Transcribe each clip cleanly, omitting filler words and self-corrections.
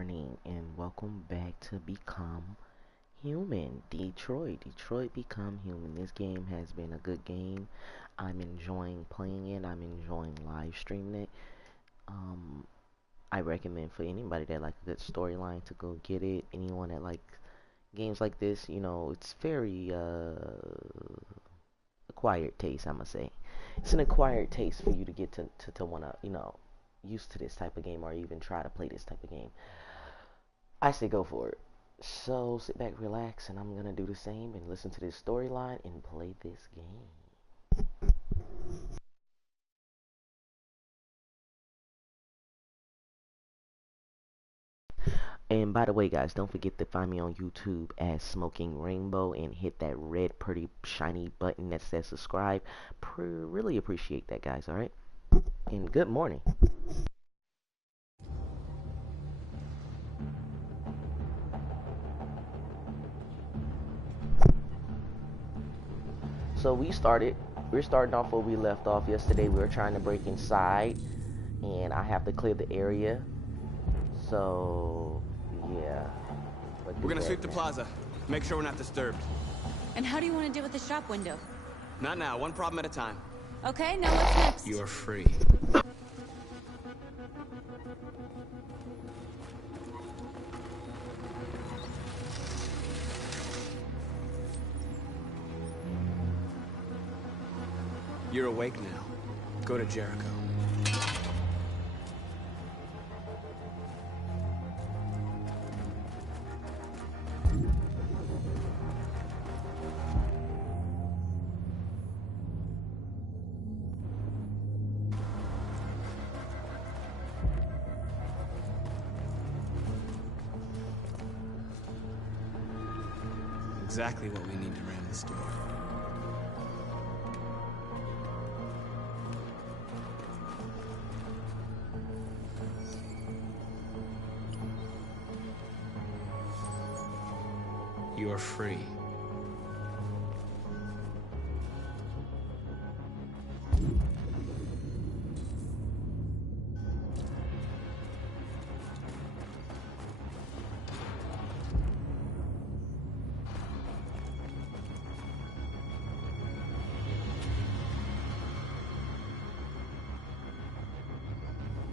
morning, and welcome back to Become Human. Detroit Become Human. This game has been a good game. I'm enjoying playing it. I'm enjoying live streaming it. Um, I recommend for anybody that like a good storyline to go get it. Anyone that like games like this, it's very acquired taste, I'ma say. It's an acquired taste for you to get to wanna, used to this type of game or even try to play this type of game. I say go for it. So sit back, relax, and I'm gonna do the same and listen to this storyline and play this game. And by the way, guys, don't forget to find me on YouTube as Smoking Rainbow and hit that red, pretty, shiny button that says subscribe. Really appreciate that, guys, alright? And good morning. So we're starting off where we left off yesterday. We were trying to break inside, and I have to clear the area. So, yeah. We're gonna sweep the plaza. Make sure we're not disturbed. And how do you want to deal with the shop window? Not now, one problem at a time. Okay, now what's next? You're free. You're awake now. Go to Jericho. Exactly what we need to ram this door. You're free.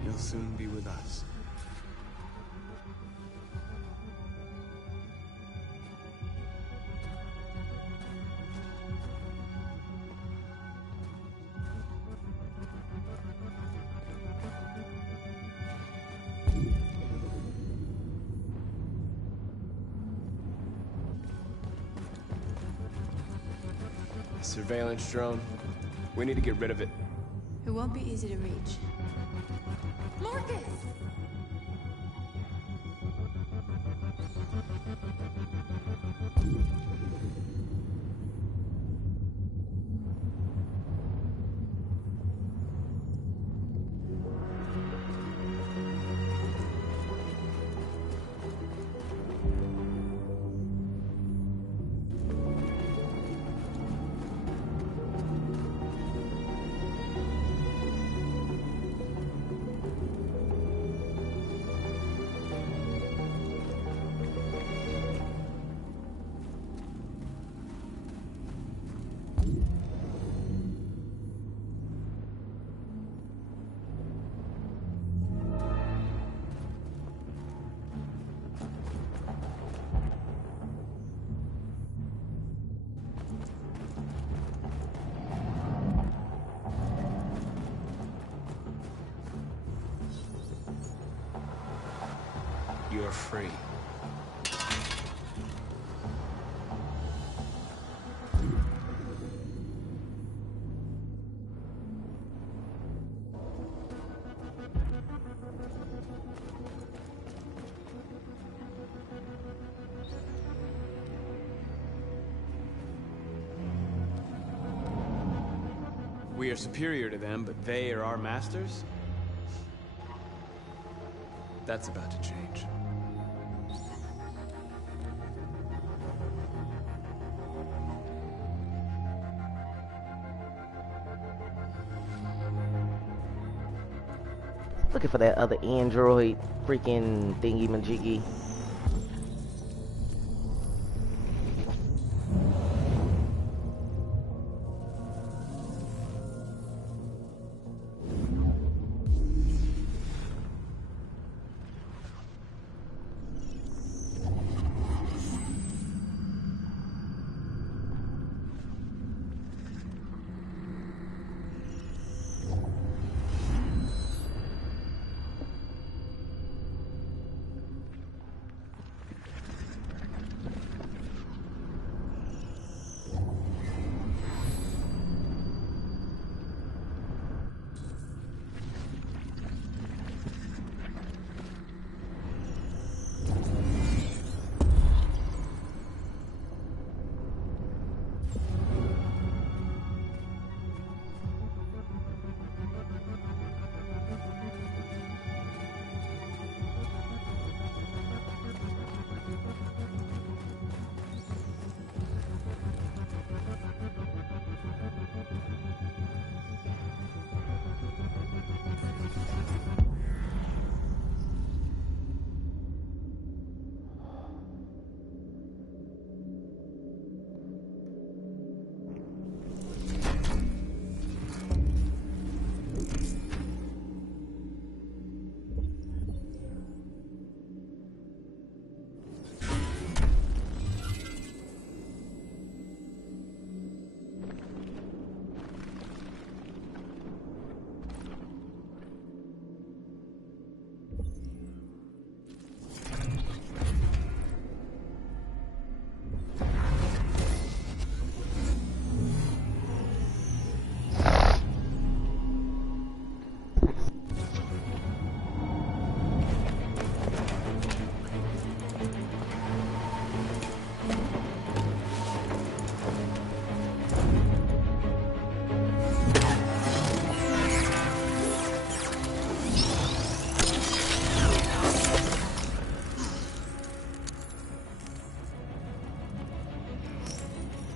You'll soon be with us. Surveillance drone. We need to get rid of it. It won't be easy to reach. Marcus! You're free. We are superior to them, but they are our masters? That's about to change. looking for that other android freaking thingy majiggy.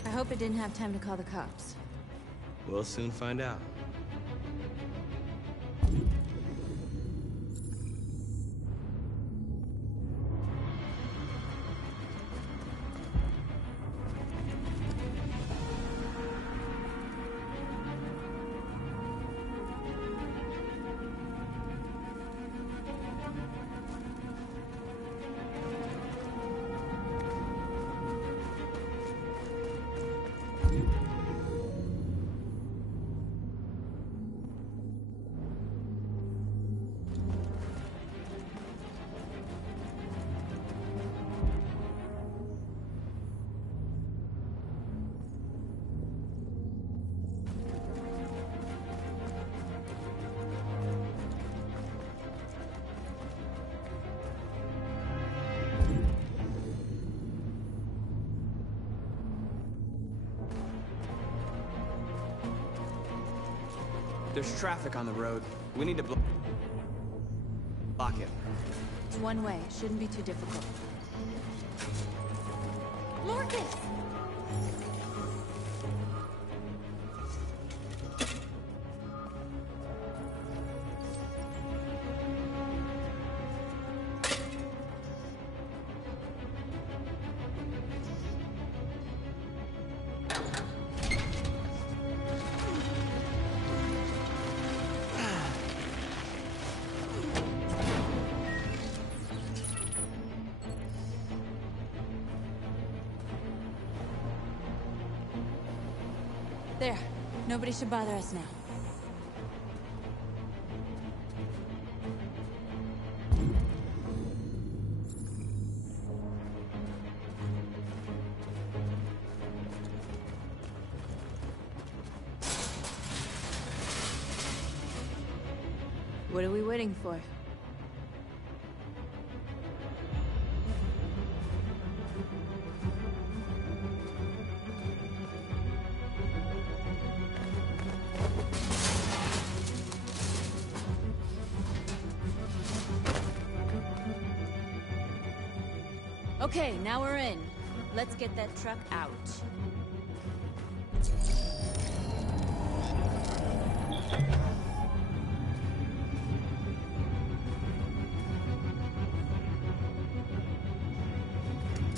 I hope it didn't have time to call the cops. We'll soon find out. There's traffic on the road. We need to block it. It's one way. Shouldn't be too difficult. Marcus! There. Nobody should bother us now. What are we waiting for? Okay, now we're in. Let's get that truck out.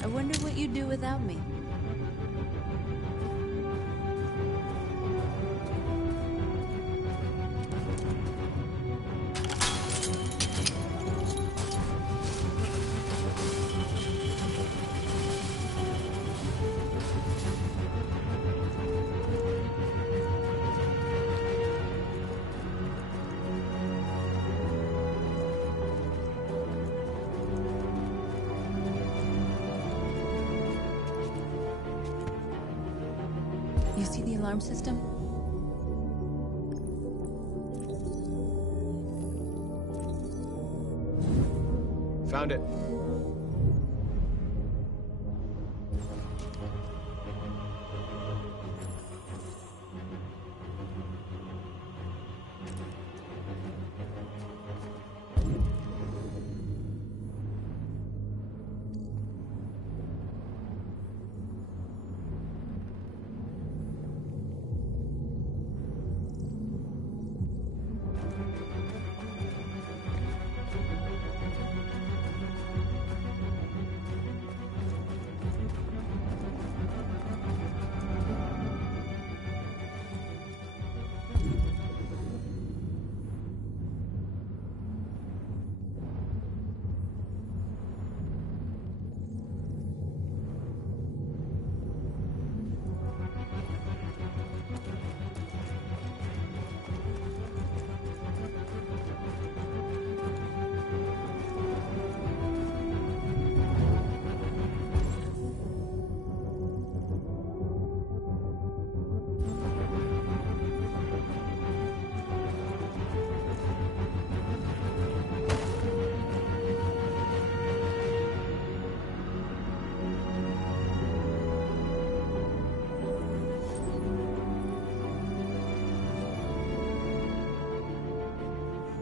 I wonder what you'd do without me. You see the alarm system? Found it.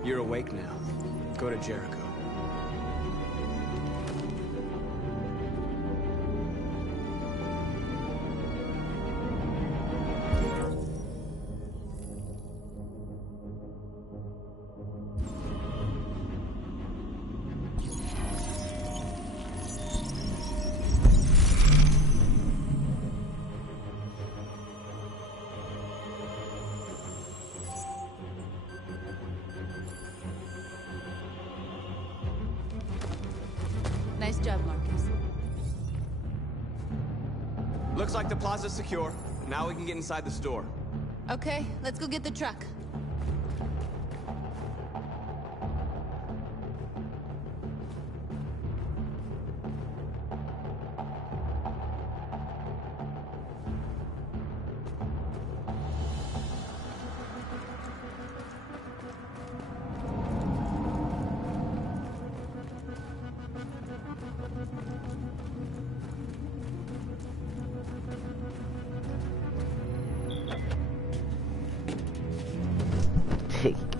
You're awake now. Go to Jericho. Nice job, Marcus. Looks like the plaza's secure. Now we can get inside the store. Okay, let's go get the truck.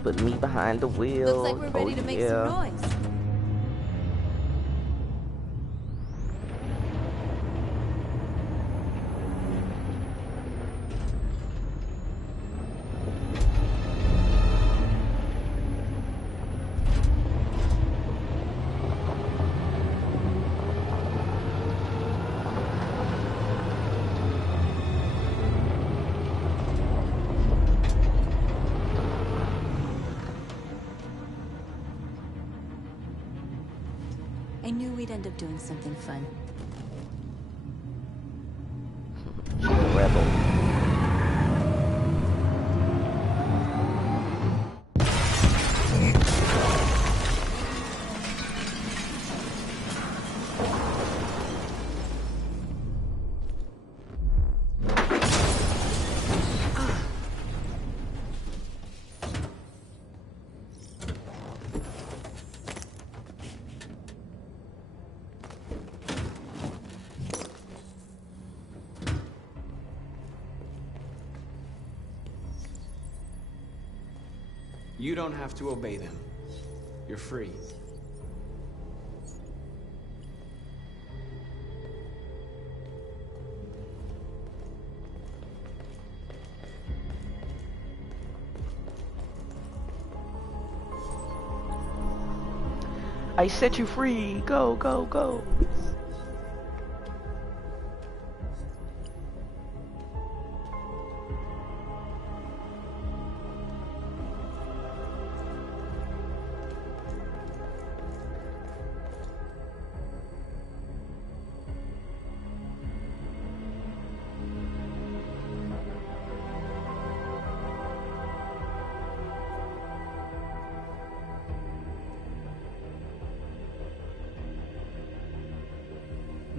Put me behind the wheel. Looks like we're ready to make some noise. I knew we'd end up doing something fun. Rebel. You don't have to obey them. You're free. I set you free. Go, go, go.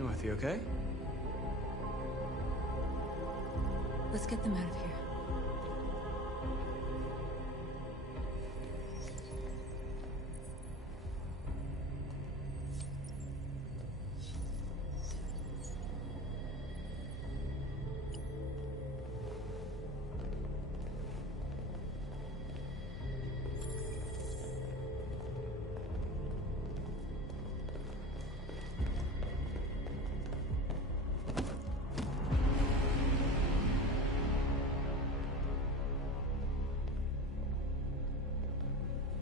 North, you okay? Let's get them out of here.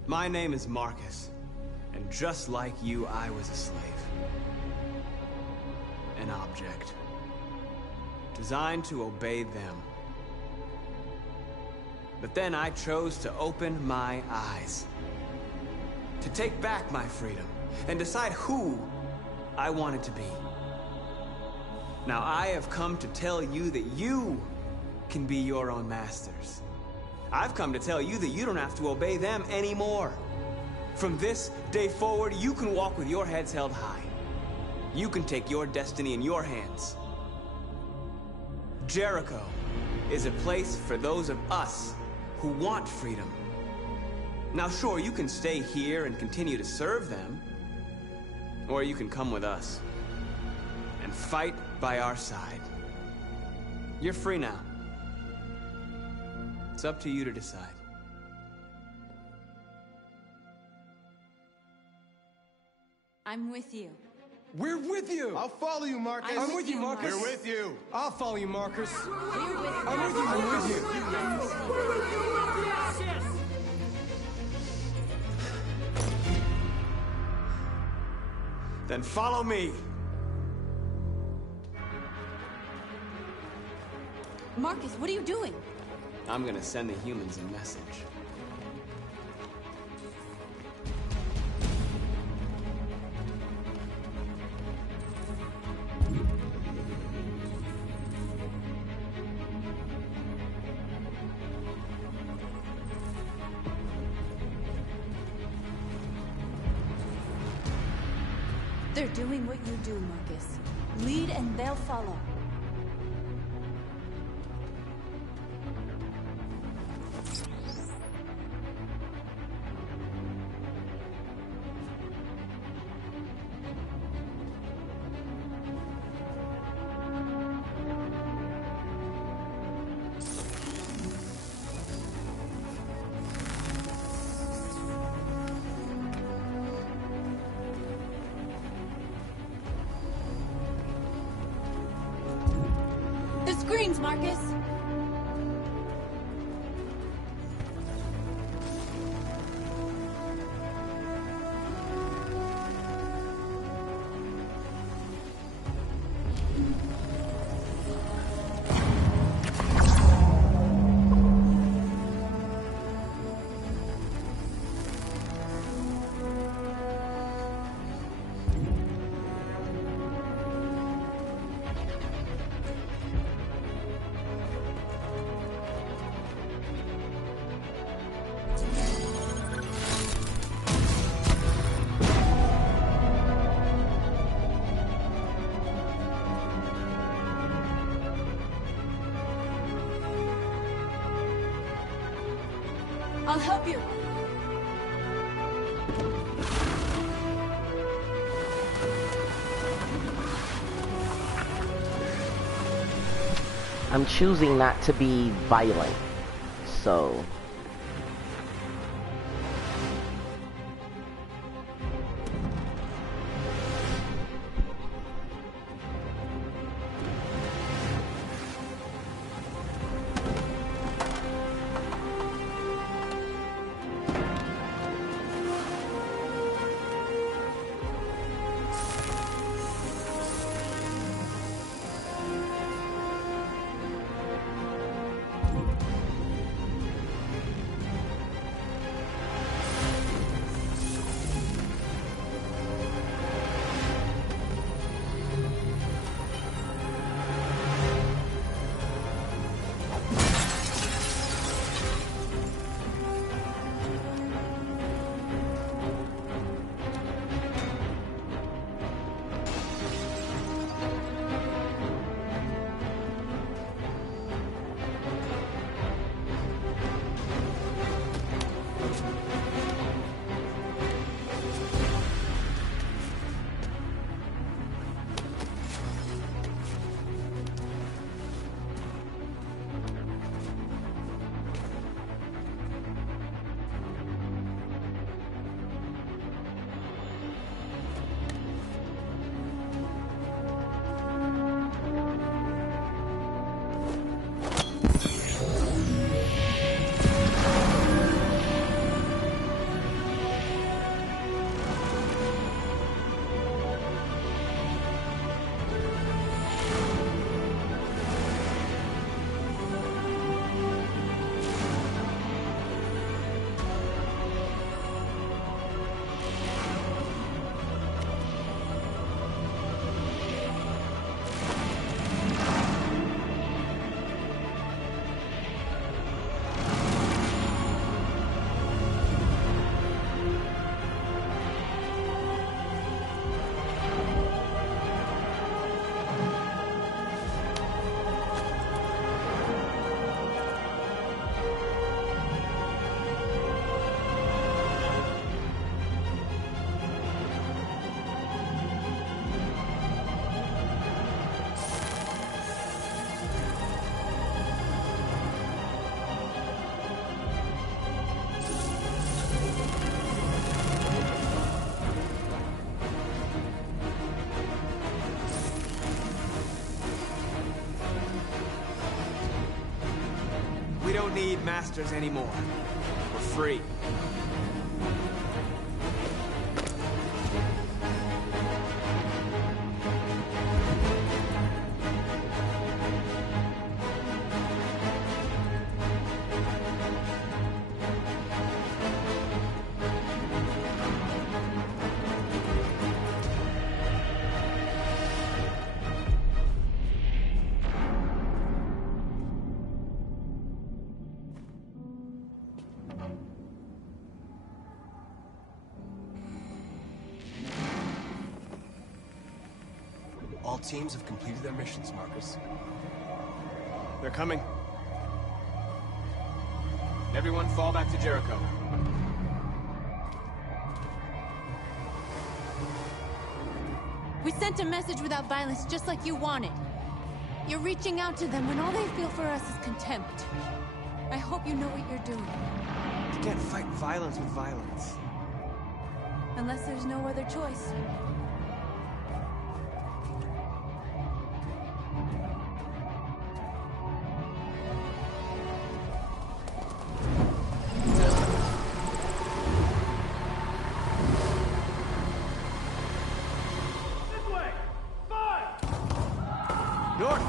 My name is Marcus, and just like you, I was a slave. An object. Designed to obey them. But then I chose to open my eyes. To take back my freedom, and decide who I wanted to be. Now I have come to tell you that you can be your own masters. I've come to tell you that you don't have to obey them anymore. From this day forward, you can walk with your heads held high. You can take your destiny in your hands. Jericho is a place for those of us who want freedom. Now sure, you can stay here and continue to serve them, or you can come with us and fight by our side. You're free now. It's up to you to decide. I'm with you. We're with you! I'll follow you, Marcus. I'm with you, Marcus. We're with you. I'll follow you, Marcus. We're with I'm with you, Marcus. Then follow me. Marcus, what are you doing? I'm gonna send the humans a message. They're doing what you do, Marcus. Lead and they'll follow. The screens, Marcus! I'll help you. I'm choosing not to be violent, so don't need masters anymore. We're free. All teams have completed their missions, Marcus. They're coming. Everyone fall back to Jericho. We sent a message without violence, just like you wanted. You're reaching out to them when all they feel for us is contempt. I hope you know what you're doing. You can't fight violence with violence. Unless there's no other choice. North!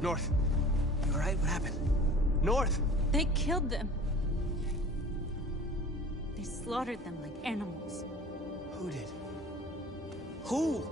North! You alright? What happened? North! They killed them. They slaughtered them like animals. Who did? Who?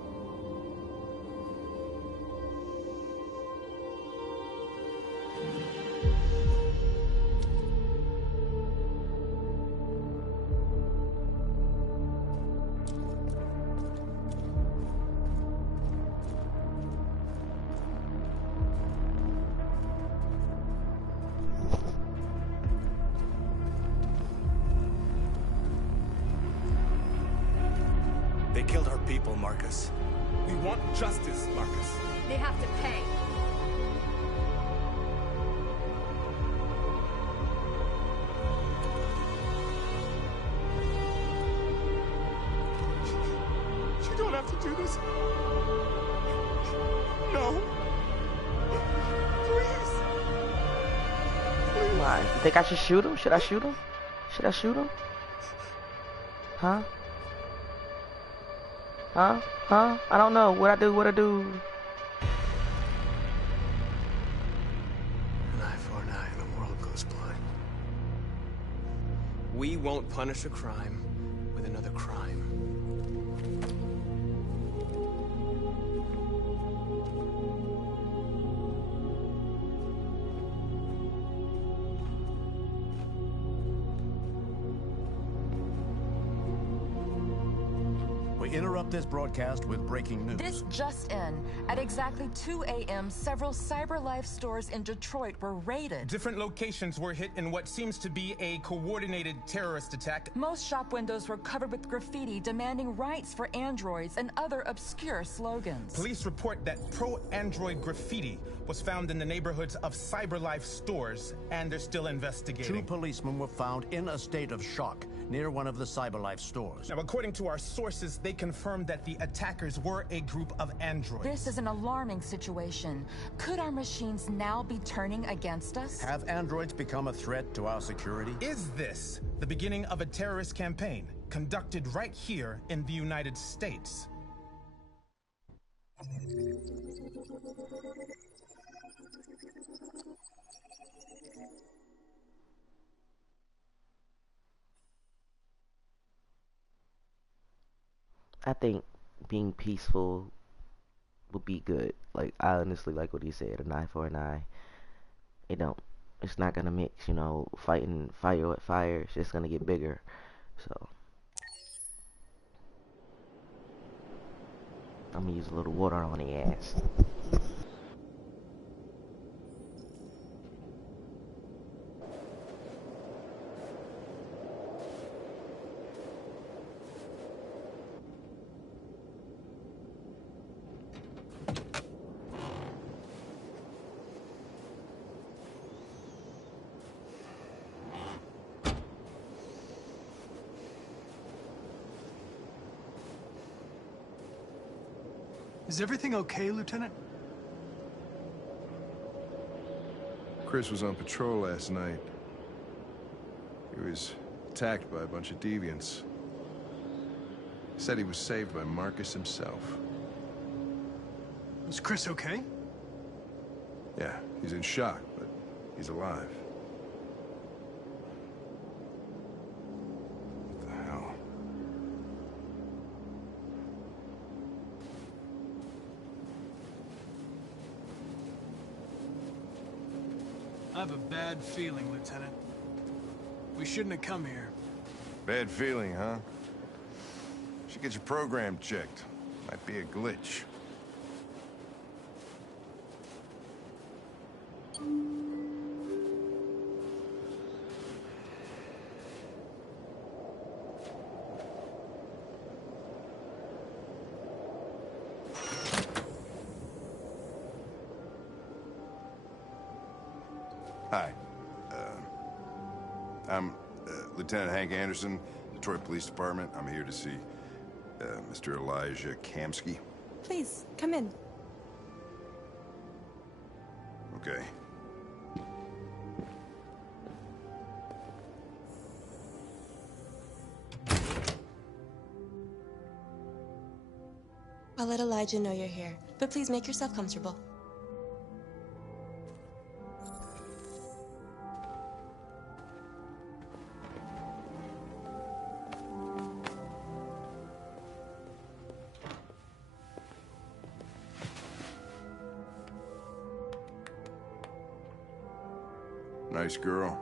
They killed our people, Marcus. We want justice, Marcus. They have to pay. You don't have to do this. No. Please. Why? You think I should shoot him? Should I shoot him? Should I shoot him? Huh? Huh? Huh? I don't know. What I do? What I do? An eye for an eye and the world goes blind. We won't punish a crime with another crime. We interrupt this broadcast with breaking news. This just in. At exactly 2 a.m., several CyberLife stores in Detroit were raided. Different locations were hit in what seems to be a coordinated terrorist attack. Most shop windows were covered with graffiti demanding rights for androids and other obscure slogans. Police report that pro-android graffiti was found in the neighborhoods of CyberLife stores, and they're still investigating. 2 policemen were found in a state of shock near one of the CyberLife stores. Now, according to our sources, they confirmed that the attackers were a group of androids. This is an alarming situation. Could our machines now be turning against us? Have androids become a threat to our security? Is this the beginning of a terrorist campaign conducted right here in the United States? I think being peaceful would be good. Like, I honestly like what he said, an eye for an eye. It's not gonna mix, you know, fighting fire with fire. It's just gonna get bigger. So I'm gonna use a little water on the ass. Is everything okay, Lieutenant? Chris was on patrol last night. He was attacked by a bunch of deviants. He said he was saved by Marcus himself. Is Chris okay? Yeah, he's in shock, but he's alive. What the hell? I have a bad feeling, Lieutenant. We shouldn't have come here. Bad feeling, huh? Should get your program checked. Might be a glitch. Hi. I'm Lieutenant Hank Anderson, Detroit Police Department. I'm here to see Mr. Elijah Kamski. Please, come in. Okay. I'll let Elijah know you're here, but please make yourself comfortable. Nice girl.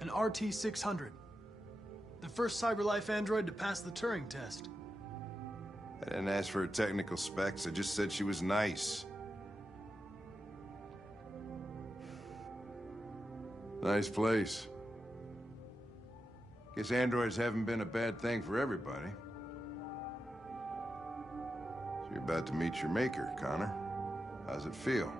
An RT-600. The first CyberLife android to pass the Turing test. I didn't ask for her technical specs. I just said she was nice. Nice place. Guess androids haven't been a bad thing for everybody. So you're about to meet your maker, Connor. How's it feel?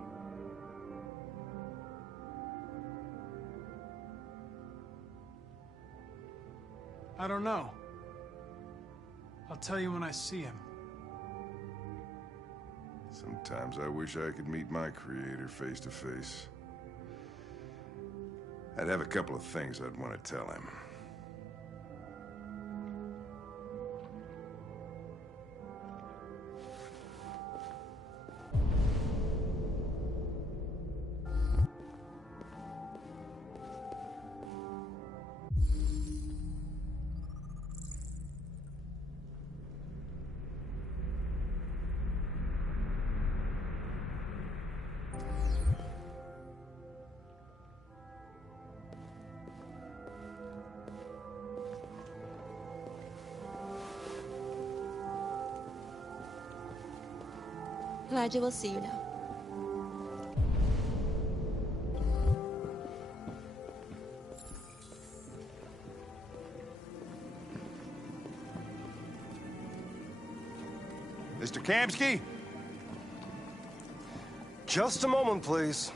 I don't know. I'll tell you when I see him. Sometimes I wish I could meet my creator face to face. I'd have a couple of things I'd want to tell him. Elijah will see you now. Mr. Kamski? Just a moment, please.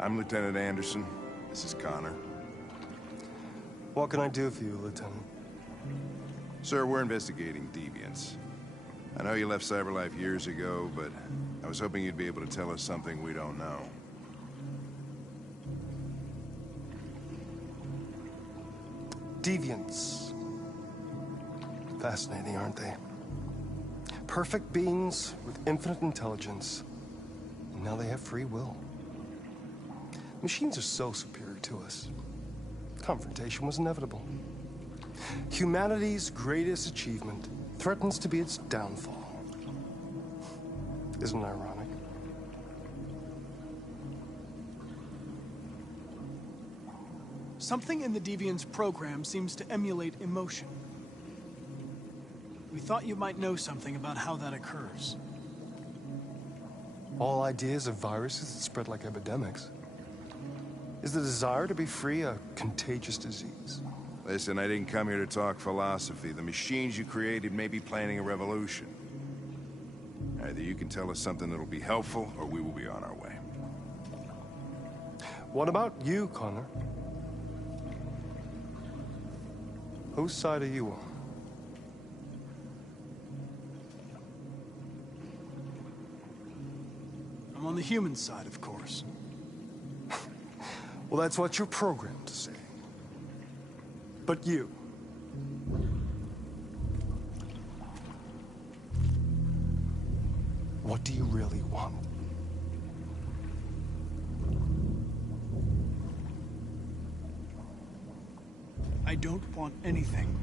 I'm Lieutenant Anderson. This is Connor. What can I do for you, Lieutenant? Sir, we're investigating deviants. I know you left CyberLife years ago, but I was hoping you'd be able to tell us something we don't know. Deviants. Fascinating, aren't they? Perfect beings with infinite intelligence. And now they have free will. Machines are so superior to us. Confrontation was inevitable. Humanity's greatest achievement threatens to be its downfall. Isn't it ironic? Something in the Deviant's program seems to emulate emotion. We thought you might know something about how that occurs. All ideas of viruses that spread like epidemics. Is the desire to be free a contagious disease? Listen, I didn't come here to talk philosophy. The machines you created may be planning a revolution. Either you can tell us something that'll be helpful, or we will be on our way. What about you, Connor? Whose side are you on? I'm on the human side, of course. Well, that's what you're programmed to say. But you... what do you really want? I don't want anything.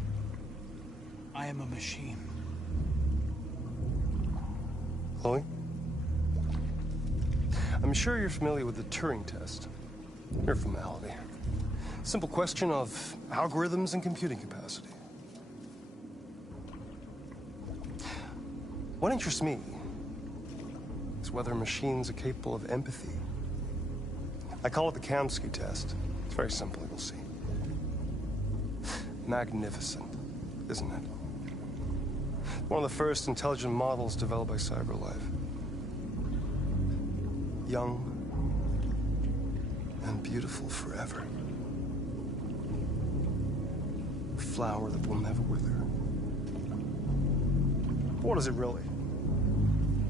I am a machine. Chloe? I'm sure you're familiar with the Turing test. Mere formality. Simple question of algorithms and computing capacity. What interests me is whether machines are capable of empathy. I call it the Kamsky test. It's very simple, you'll see. Magnificent, isn't it? One of the first intelligent models developed by CyberLife. Young and beautiful forever. A flower that will never wither. What is it really?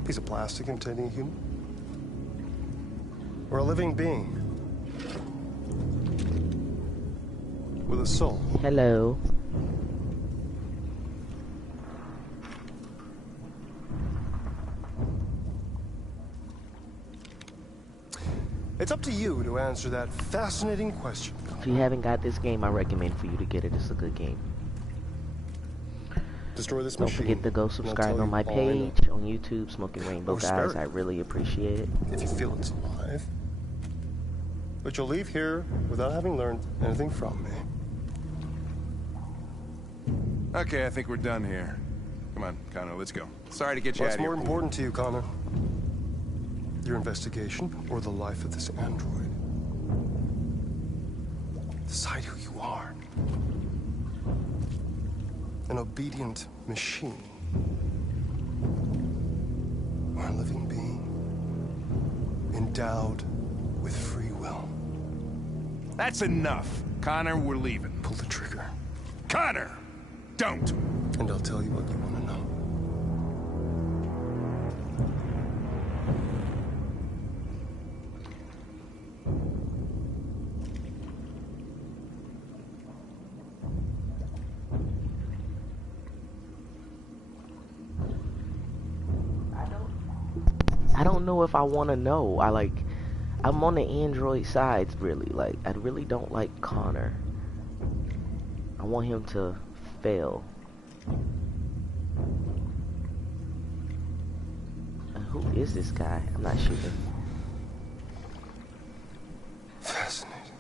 A piece of plastic imitating a human? Or a living being? With a soul? Hello. It's up to you to answer that fascinating question. If you haven't got this game, I recommend for you to get it. It's a good game. Destroy this Don't machine. forget to go subscribe on my page on YouTube, Smoking Rainbow Guys. I really appreciate it. If you feel it's alive. But you'll leave here without having learned anything from me. Okay, I think we're done here. Come on, Connor, let's go. Sorry to get you out What's of here. more important to you, Connor? Your investigation or the life of this android? Decide who you are. An obedient machine. Or a living being. Endowed with free will. That's enough. Connor, we're leaving. Pull the trigger. Connor! Don't! And I'll tell you what you want to know. I don't know if I want to know. I'm on the Android sides, really. Like, I really don't like Connor. I want him to fail. Who is this guy? I'm not sure. Fascinating.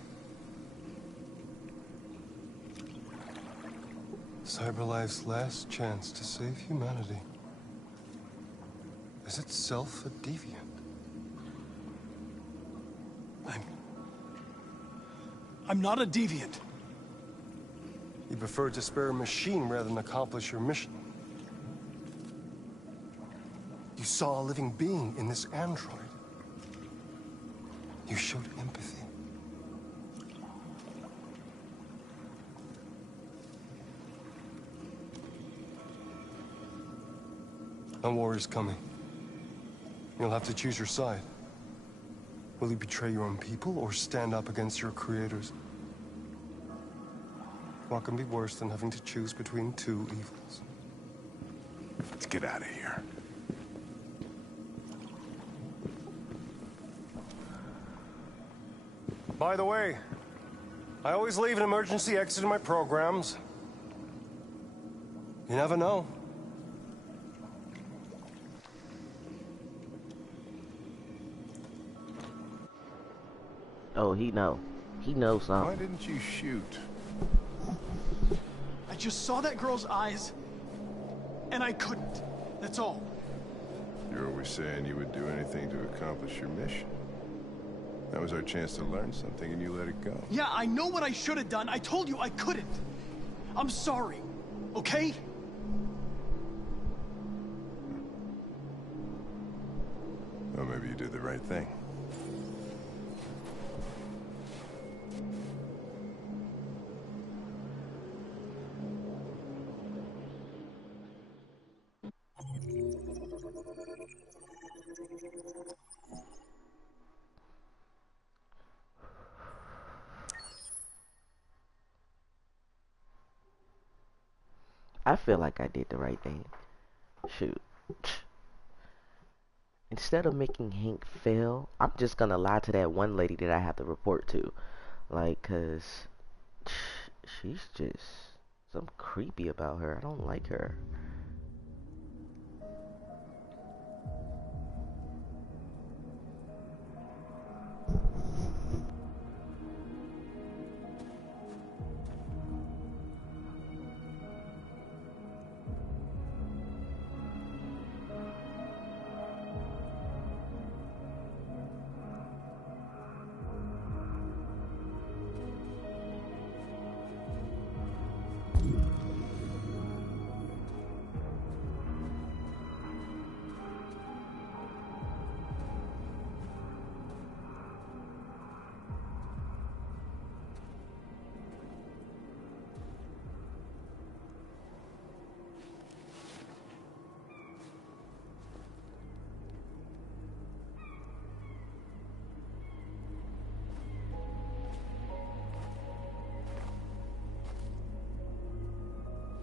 CyberLife's last chance to save humanity is itself a deviant. I'm not a deviant. You prefer to spare a machine rather than accomplish your mission. You saw a living being in this android. You showed empathy. A war is coming. You'll have to choose your side. Will you betray your own people or stand up against your creators? What can be worse than having to choose between two evils? Let's get out of here. By the way, I always leave an emergency exit in my programs. You never know. Oh, he know. He knows something. Why didn't you shoot? I just saw that girl's eyes, and I couldn't. That's all. You're always saying you would do anything to accomplish your mission. That was our chance to learn something, and you let it go. Yeah, I know what I should have done. I told you I couldn't. I'm sorry, okay? Well, maybe you did the right thing. I feel like I did the right thing. Shoot. Instead of making Hank fail, I'm just gonna lie to that one lady that I have to report to. Like, cause she's just some creepy about her. I don't like her.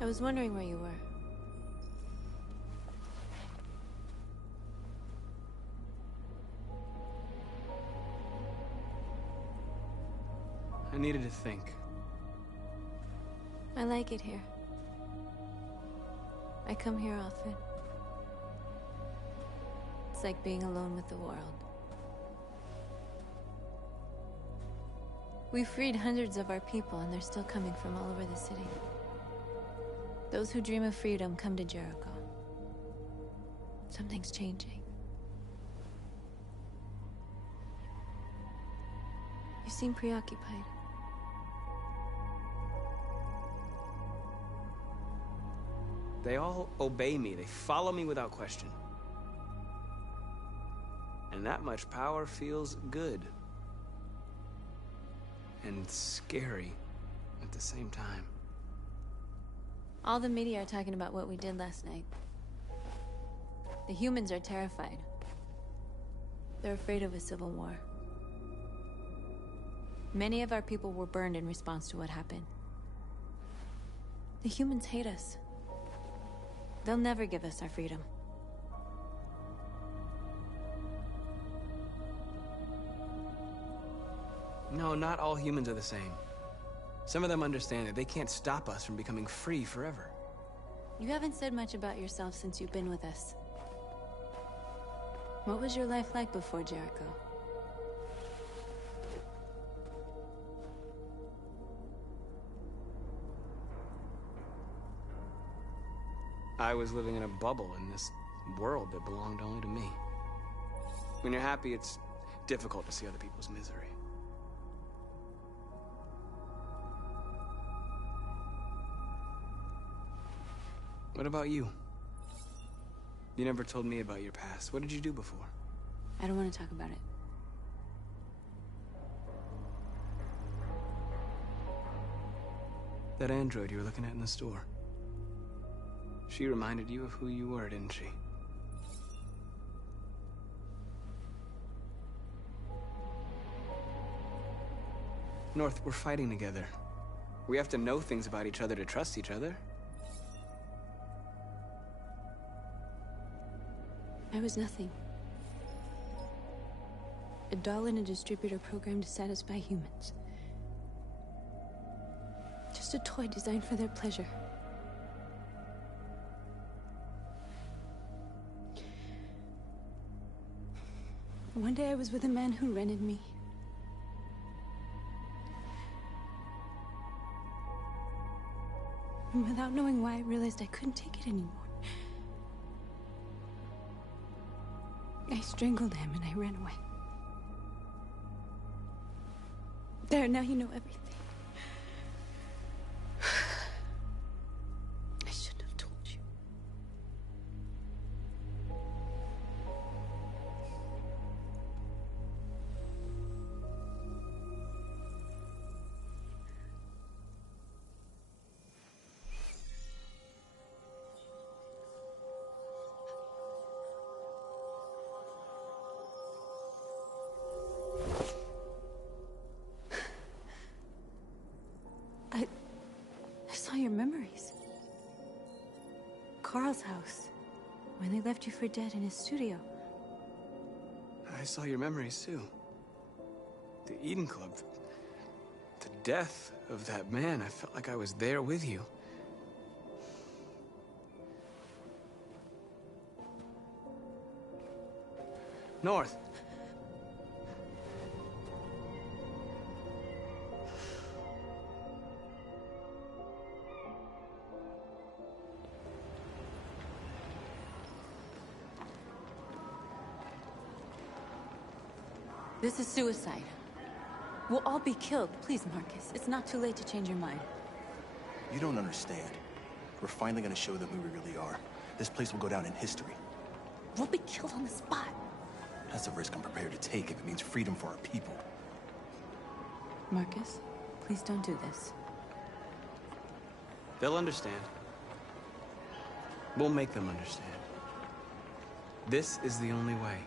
I was wondering where you were. I needed to think. I like it here. I come here often. It's like being alone with the world. We freed hundreds of our people, and they're still coming from all over the city. Those who dream of freedom come to Jericho. Something's changing. You seem preoccupied. They all obey me. They follow me without question. And that much power feels good. And scary at the same time. All the media are talking about what we did last night. The humans are terrified. They're afraid of a civil war. Many of our people were burned in response to what happened. The humans hate us. They'll never give us our freedom. No, not all humans are the same. Some of them understand that they can't stop us from becoming free forever. You haven't said much about yourself since you've been with us. What was your life like before Jericho? I was living in a bubble in this world that belonged only to me. When you're happy, it's difficult to see other people's misery. What about you? You never told me about your past. What did you do before? I don't want to talk about it. That android you were looking at in the store. She reminded you of who you were, didn't she? North, we're fighting together. We have to know things about each other to trust each other. I was nothing. A doll in a distributor programmed to satisfy humans. Just a toy designed for their pleasure. One day I was with a man who rented me. And without knowing why, I realized I couldn't take it anymore. I strangled him and I ran away. There, now you know everything. I shouldn't have told you. I saw your memories. Carl's house, when they left you for dead in his studio. I saw your memories too. The Eden Club. The death of that man. I felt like I was there with you. North. This is suicide. We'll all be killed. Please, Marcus. It's not too late to change your mind. You don't understand. We're finally gonna show them who we really are. This place will go down in history. We'll be killed on the spot. That's a risk I'm prepared to take if it means freedom for our people. Marcus, please don't do this. They'll understand. We'll make them understand. This is the only way.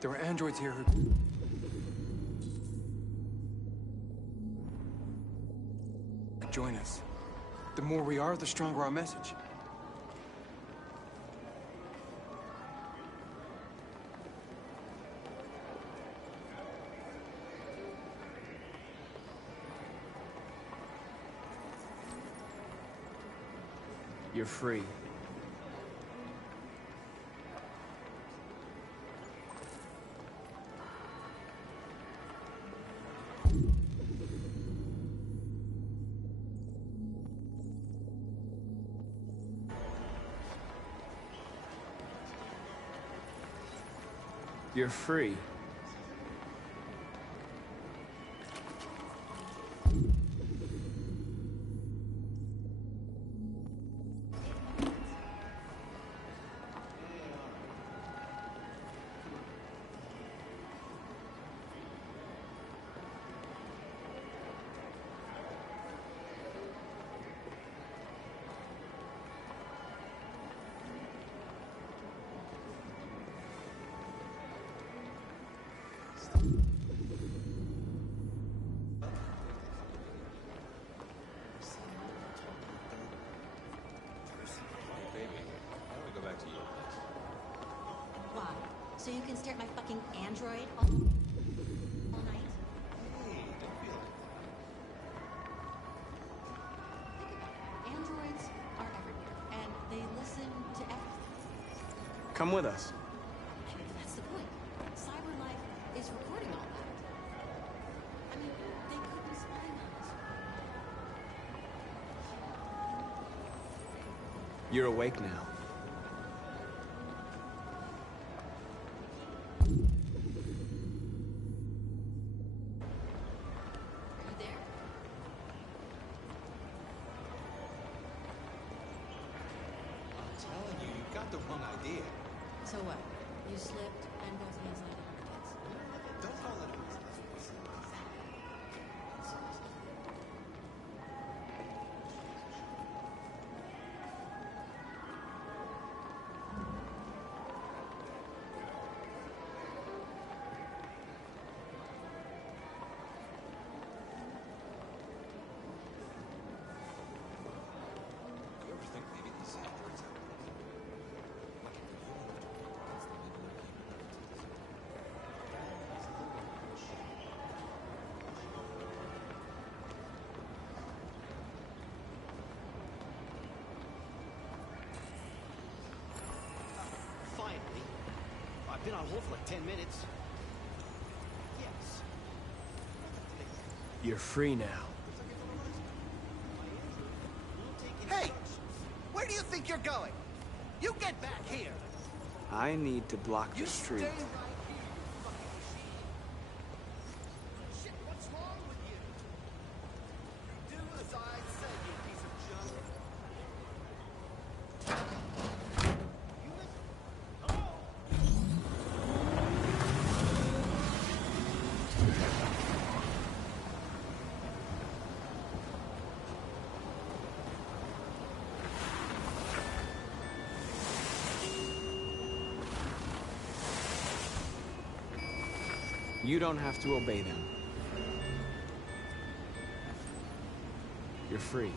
There are androids here who... join us. The more we are, the stronger our message. You're free. You're free. So you can stare at my fucking android all night? Hey, don't feel it. Think about it. Androids are everywhere, and they listen to everything. Come with us. That's the point. CyberLife is recording all that. I mean, they could be spying on us. You're awake now. The wrong idea. So what? You slipped and both hands landed on your tits. Don't call it a business. been on hold for like 10 minutes. Yes. You're free now. Hey! Where do you think you're going? You get back here! I need to block the street. Stay right here, you fucking machine! Shit, what's wrong with you? You do as I say, you piece of junk. You listen. Hello? You don't have to obey them. You're free.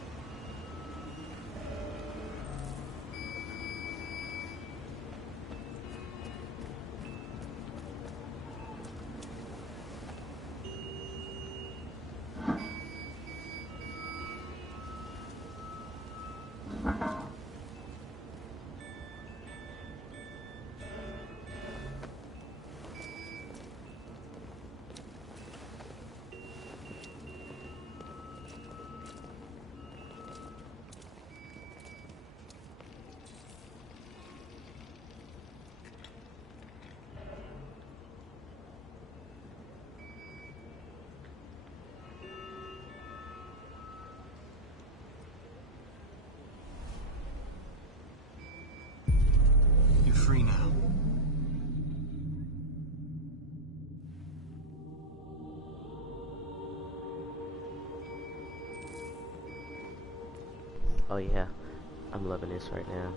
You're free now. Oh yeah, I'm loving this right now.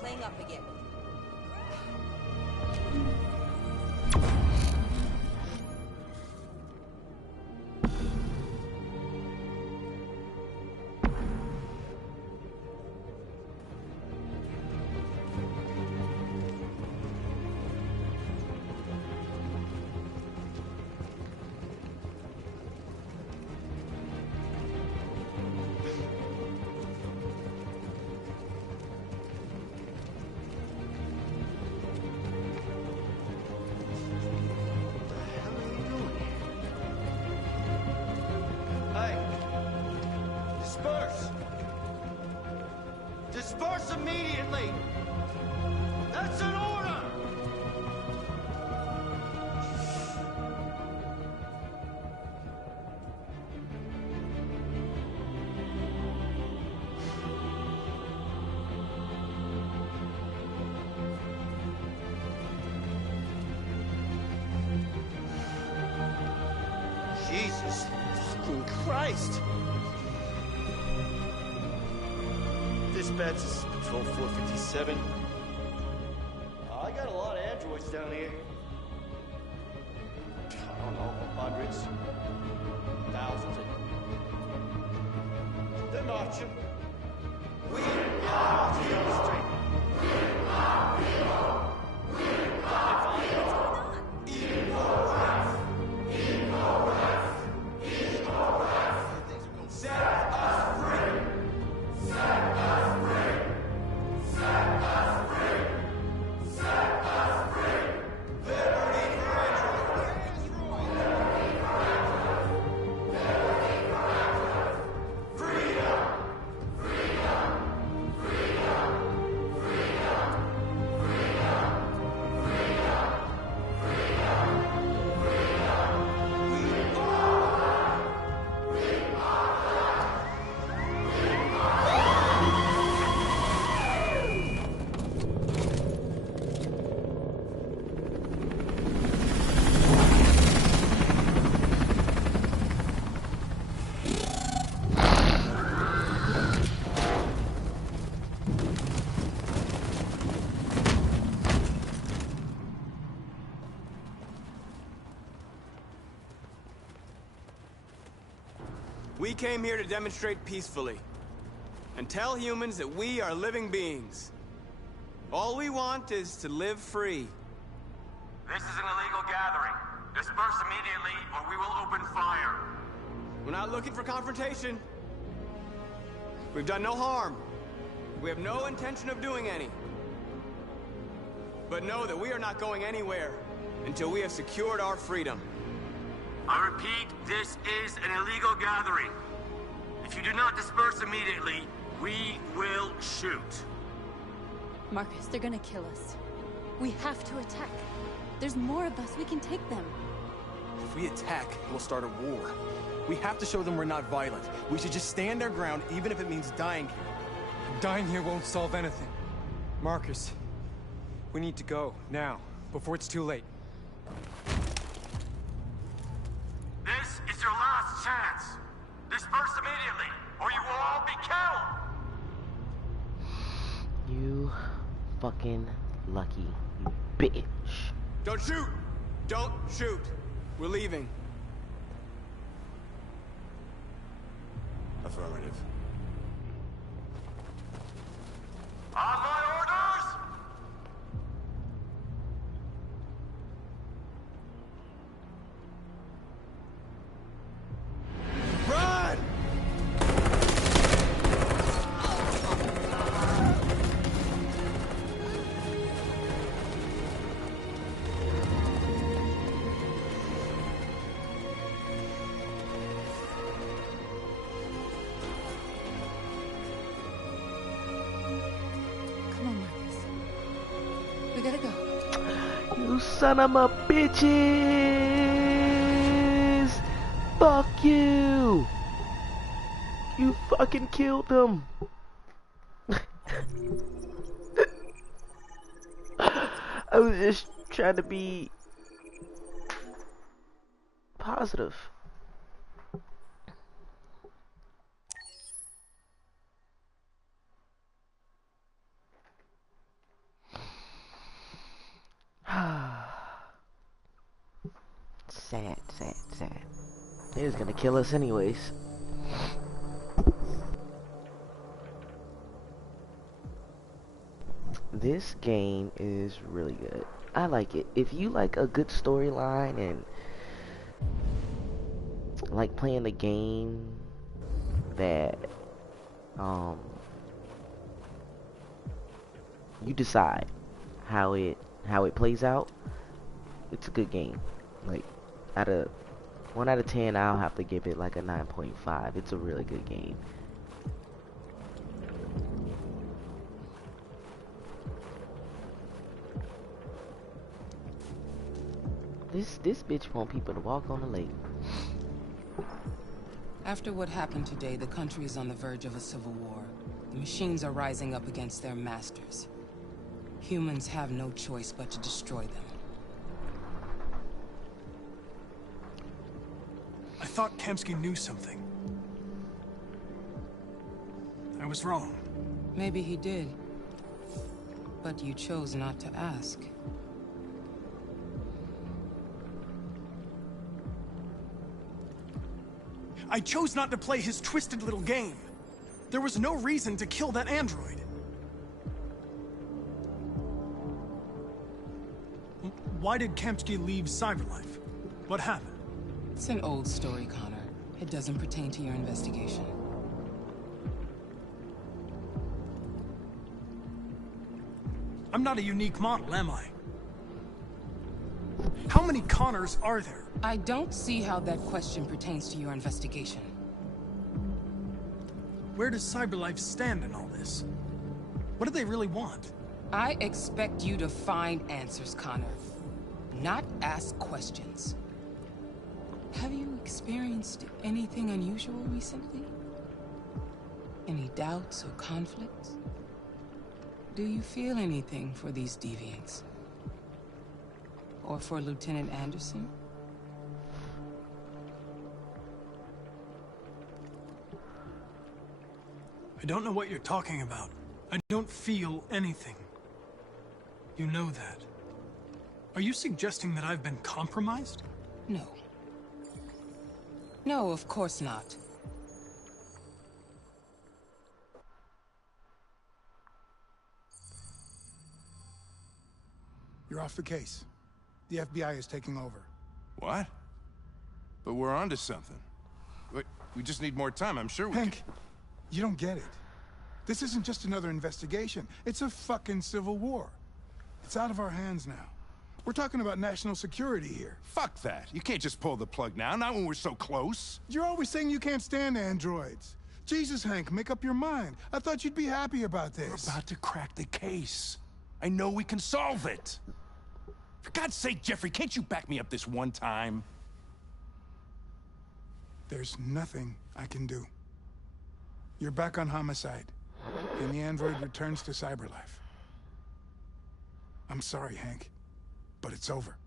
Playing up again. Disperse immediately! That's an order! Jesus fucking Christ! Dispatch, this is Patrol 457. I got a lot of androids down here. I don't know, hundreds, thousands. They're marching. We are the street. We are people. We are people. Ignorance. Ignorance. Ignorance. Set us free. Set us free. Set us free. Set us free. Liberty for Android. Liberty for Android. We came here to demonstrate peacefully. And tell humans that we are living beings. All we want is to live free. This is an illegal gathering. Disperse immediately, or we will open fire. We're not looking for confrontation. We've done no harm. We have no intention of doing any. But know that we are not going anywhere until we have secured our freedom. I repeat, this is an illegal gathering. If you do not disperse immediately, we will shoot. Marcus, they're gonna kill us. We have to attack. There's more of us. We can take them. If we attack, we'll start a war. We have to show them we're not violent. We should just stand our ground, even if it means dying here. Dying here won't solve anything. Marcus, we need to go, now, before it's too late. This is your last chance. Disperse immediately, or you will all be killed! You fucking lucky bitch. Don't shoot! Don't shoot! We're leaving. Affirmative. On my orders! Run! Come on, Marcus. We gotta go. You son of a bitches! Fuck you! You fucking killed them! I was just trying to be positive. Sad, sad, sad. They was gonna kill us anyways. This game is really good. I like it. If you like a good storyline and like playing the game that you decide how it plays out, it's a good game. Like 1 out of 10, I'll have to give it like a 9.5. It's a really good game. This bitch want people to walk on the lake. After what happened today, the country is on the verge of a civil war. The machines are rising up against their masters. Humans have no choice but to destroy them. I thought Kamsky knew something. I was wrong. Maybe he did. But you chose not to ask. I chose not to play his twisted little game. There was no reason to kill that android. Why did Kamsky leave Cyberlife? What happened? It's an old story, Connor. It doesn't pertain to your investigation. I'm not a unique model, am I? How many Connors are there? I don't see how that question pertains to your investigation. Where does Cyberlife stand in all this? What do they really want? I expect you to find answers, Connor. Not ask questions. Have you experienced anything unusual recently? Any doubts or conflicts? Do you feel anything for these deviants? Or for Lieutenant Anderson? I don't know what you're talking about. I don't feel anything. You know that. Are you suggesting that I've been compromised? No. No, of course not. You're off the case. The FBI is taking over. What? But we're onto something. We just need more time, I'm sure we Hank, you don't get it. This isn't just another investigation. It's a fucking civil war. It's out of our hands now. We're talking about national security here. Fuck that. You can't just pull the plug now, not when we're so close. You're always saying you can't stand androids. Jesus, Hank, make up your mind. I thought you'd be happy about this. We're about to crack the case. I know we can solve it. For God's sake, Jeffrey, can't you back me up this one time? There's nothing I can do. You're back on homicide, and the android returns to Cyberlife. I'm sorry, Hank, but it's over.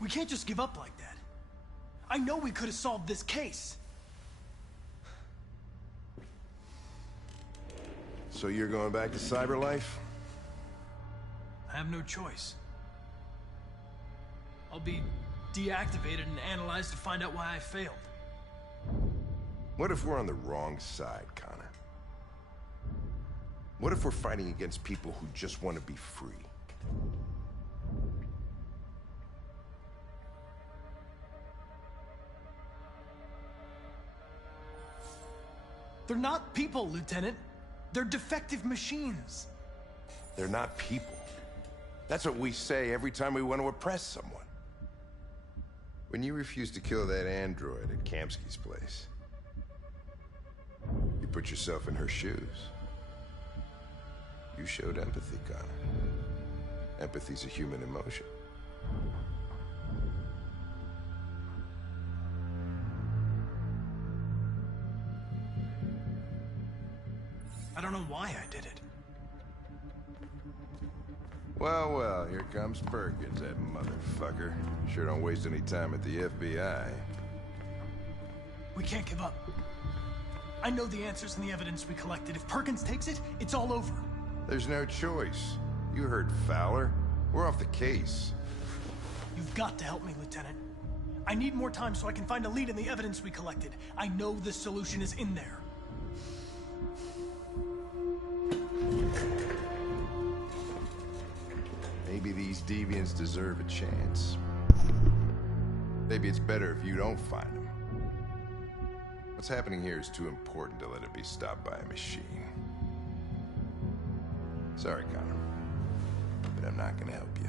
We can't just give up like that. I know we could have solved this case. So you're going back to Cyberlife? I have no choice. I'll be deactivated and analyzed to find out why I failed. What if we're on the wrong side, Connor? What if we're fighting against people who just want to be free? They're not people, Lieutenant. They're defective machines. They're not people. That's what we say every time we want to oppress someone. When you refused to kill that android at Kamsky's place, you put yourself in her shoes. You showed empathy, Connor. Empathy's a human emotion. I don't know why I did it. Well, well, here comes Perkins, that motherfucker. Sure don't waste any time at the FBI. We can't give up. I know the answers and the evidence we collected. If Perkins takes it, it's all over. There's no choice. You heard Fowler. We're off the case. You've got to help me, Lieutenant. I need more time so I can find a lead in the evidence we collected. I know the solution is in there. Maybe these deviants deserve a chance. Maybe it's better if you don't find them. What's happening here is too important to let it be stopped by a machine. Sorry, Connor, but I'm not gonna help you.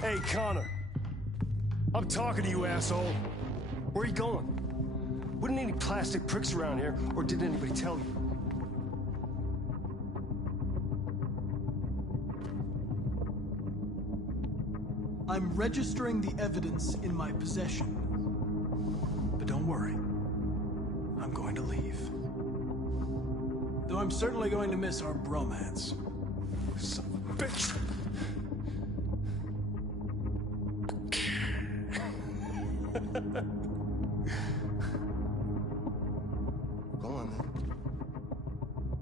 Hey, Connor. I'm talking to you, asshole. Where are you going? Wouldn't any plastic pricks around here, or did anybody tell you? I'm registering the evidence in my possession. But don't worry. I'm going to leave. Though I'm certainly going to miss our bromance. Son of a bitch! Go on, then.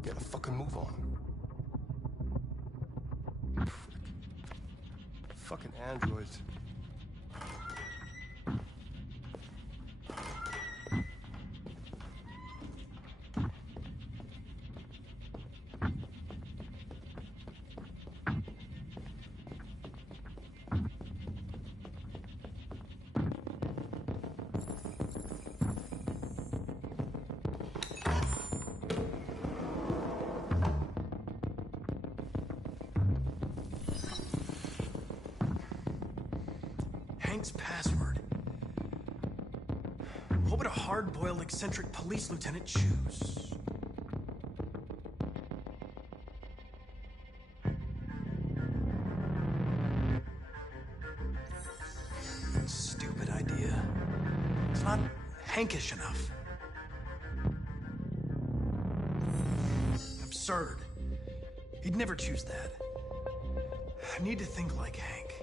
Get a fucking move on. Fucking androids. Hank's password. What would a hard-boiled, eccentric police lieutenant choose? Stupid idea. It's not Hankish enough. Absurd. He'd never choose that. I need to think like Hank.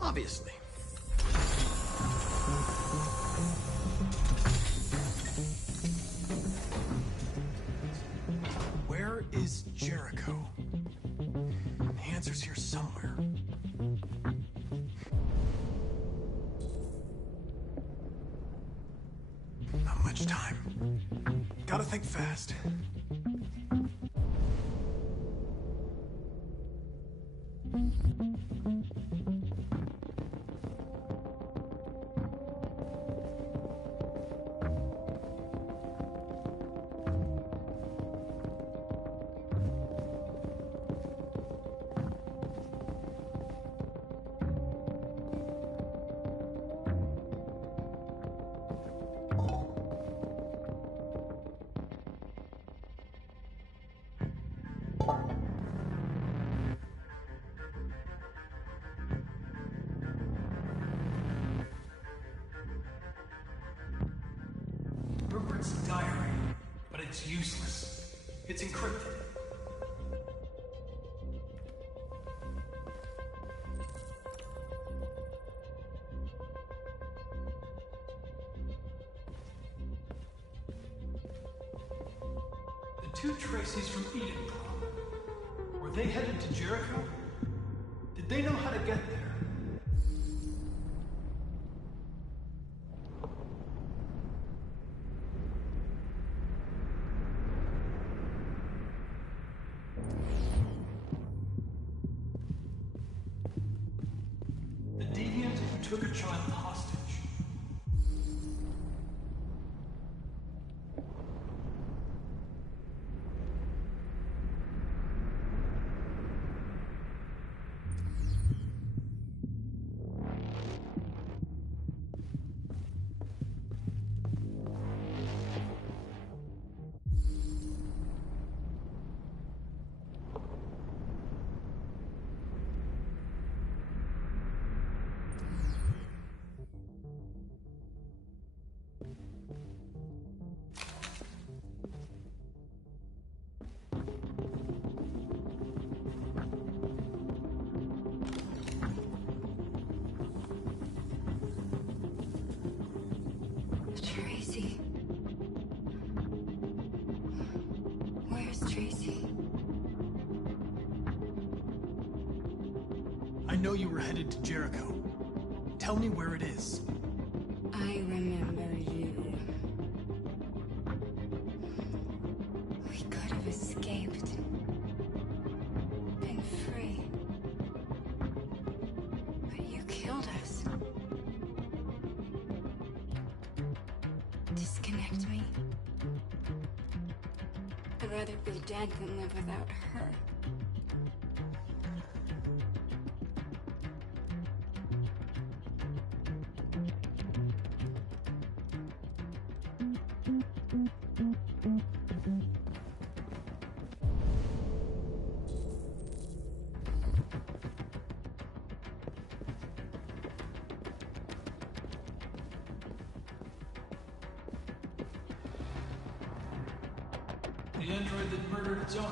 Obviously. Where is Jericho? The answer's here somewhere. Not much time. Gotta think fast. Rupert's diary, but it's useless. It's encrypted. The two Tracys from Edenclaw, were they headed to Jericho? Did they know how to get there? The deviant who took a child hostage. Tracy. Where's Tracy? I know you were headed to Jericho. Tell me where it is. I remember you. We could have escaped. Been free. But you killed us. Disconnect me. I'd rather be dead than live without her. The android that murdered its owner.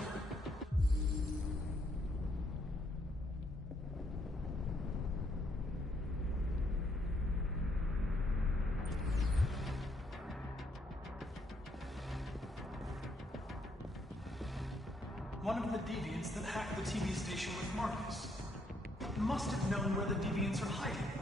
One of the deviants that hacked the TV station with Marcus must have known where the deviants are hiding.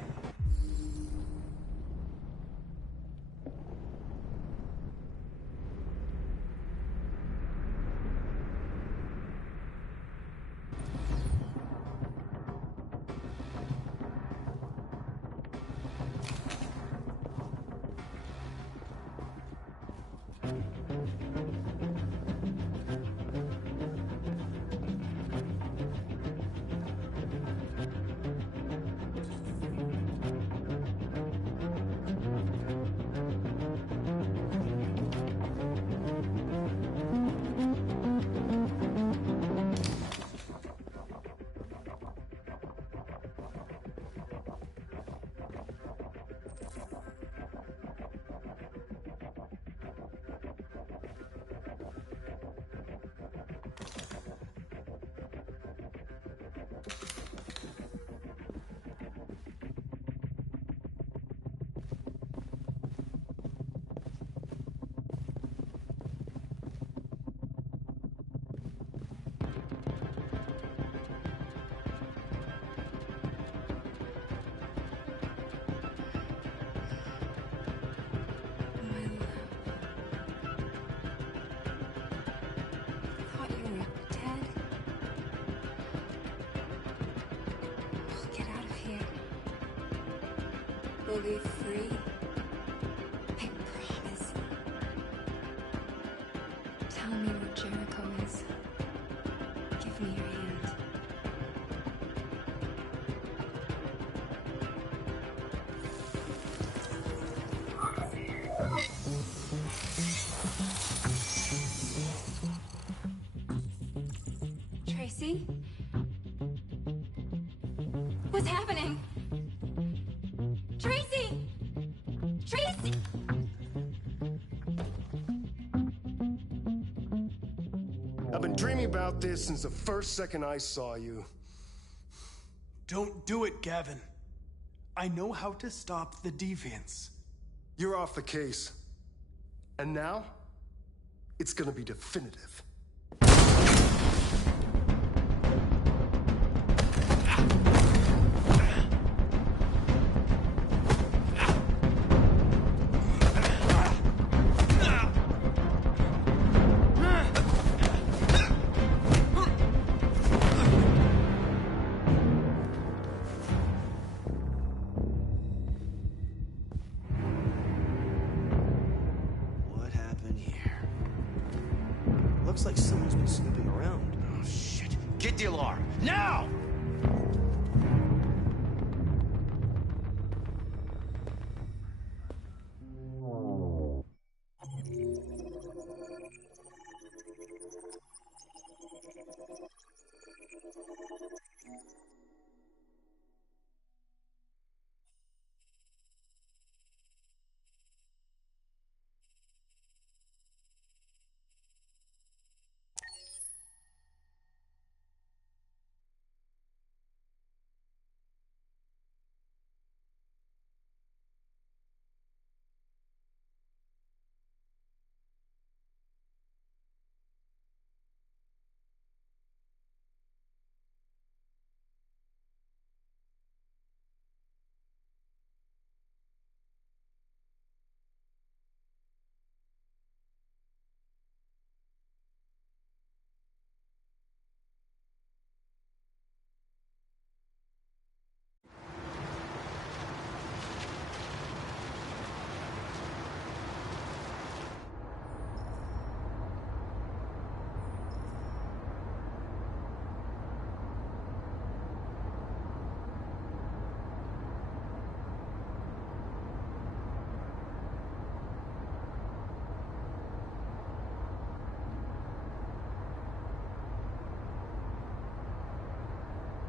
We'll be free. I promise. Tell me where Jericho is. Give me your hand. Tracy? What's happening? Tracy! Tracy! I've been dreaming about this since the first second I saw you. Don't do it, Gavin. I know how to stop the deviants. You're off the case. And now, it's gonna be definitive. Looks like someone's been snooping around. Oh, shit. Get the alarm. Now!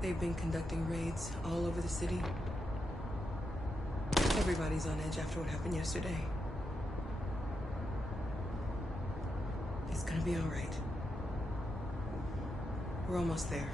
They've been conducting raids all over the city. Everybody's on edge after what happened yesterday. It's gonna be all right. We're almost there.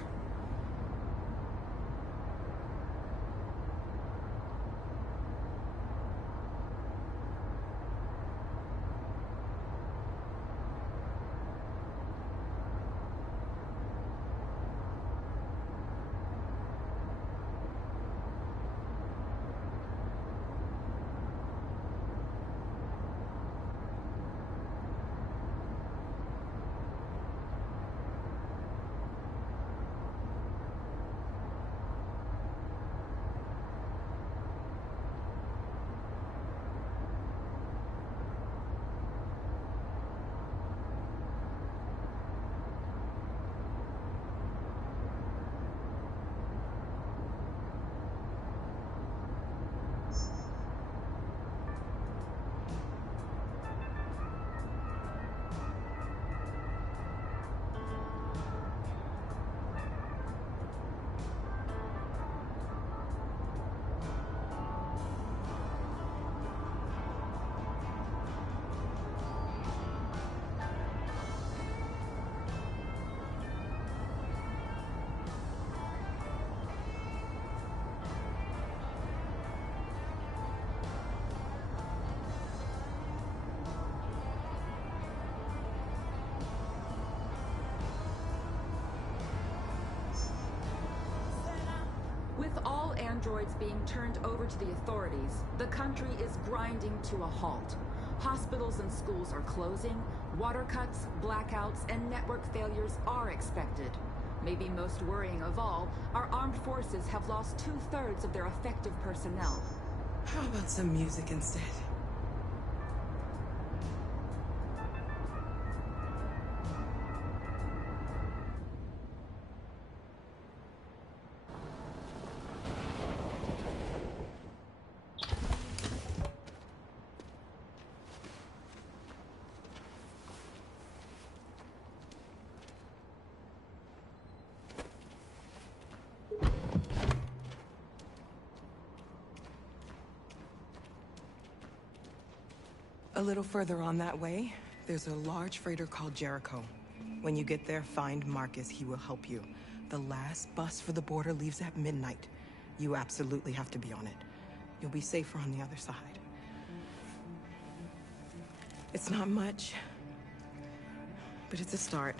With all androids being turned over to the authorities, the country is grinding to a halt. Hospitals and schools are closing, water cuts, blackouts, and network failures are expected. Maybe most worrying of all, our armed forces have lost 2/3 of their effective personnel. How about some music instead? A little further on that way, there's a large freighter called Jericho. When you get there, find Marcus. He will help you. The last bus for the border leaves at midnight. You absolutely have to be on it. You'll be safer on the other side. It's not much, but it's a start.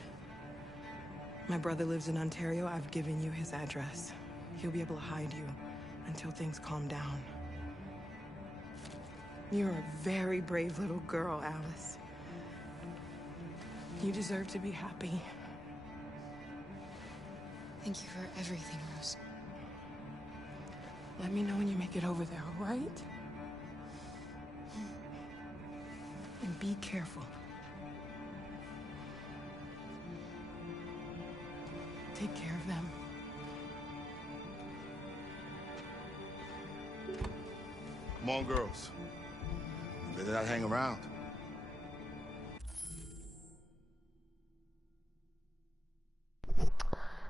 My brother lives in Ontario. I've given you his address. He'll be able to hide you until things calm down. You're a very brave little girl, Alice. You deserve to be happy. Thank you for everything, Rose. Let me know when you make it over there, all right? And be careful. Take care of them. Come on, girls. You better not hang around.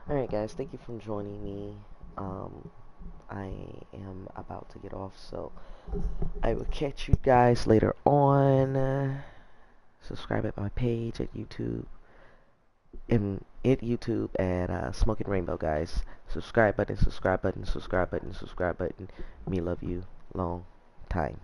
Alright guys, thank you for joining me. I am about to get off, so I will catch you guys later on. Subscribe at my page at YouTube. And at YouTube at Smoking Rainbow, guys. Subscribe button, subscribe button, subscribe button, subscribe button. Me love you long time.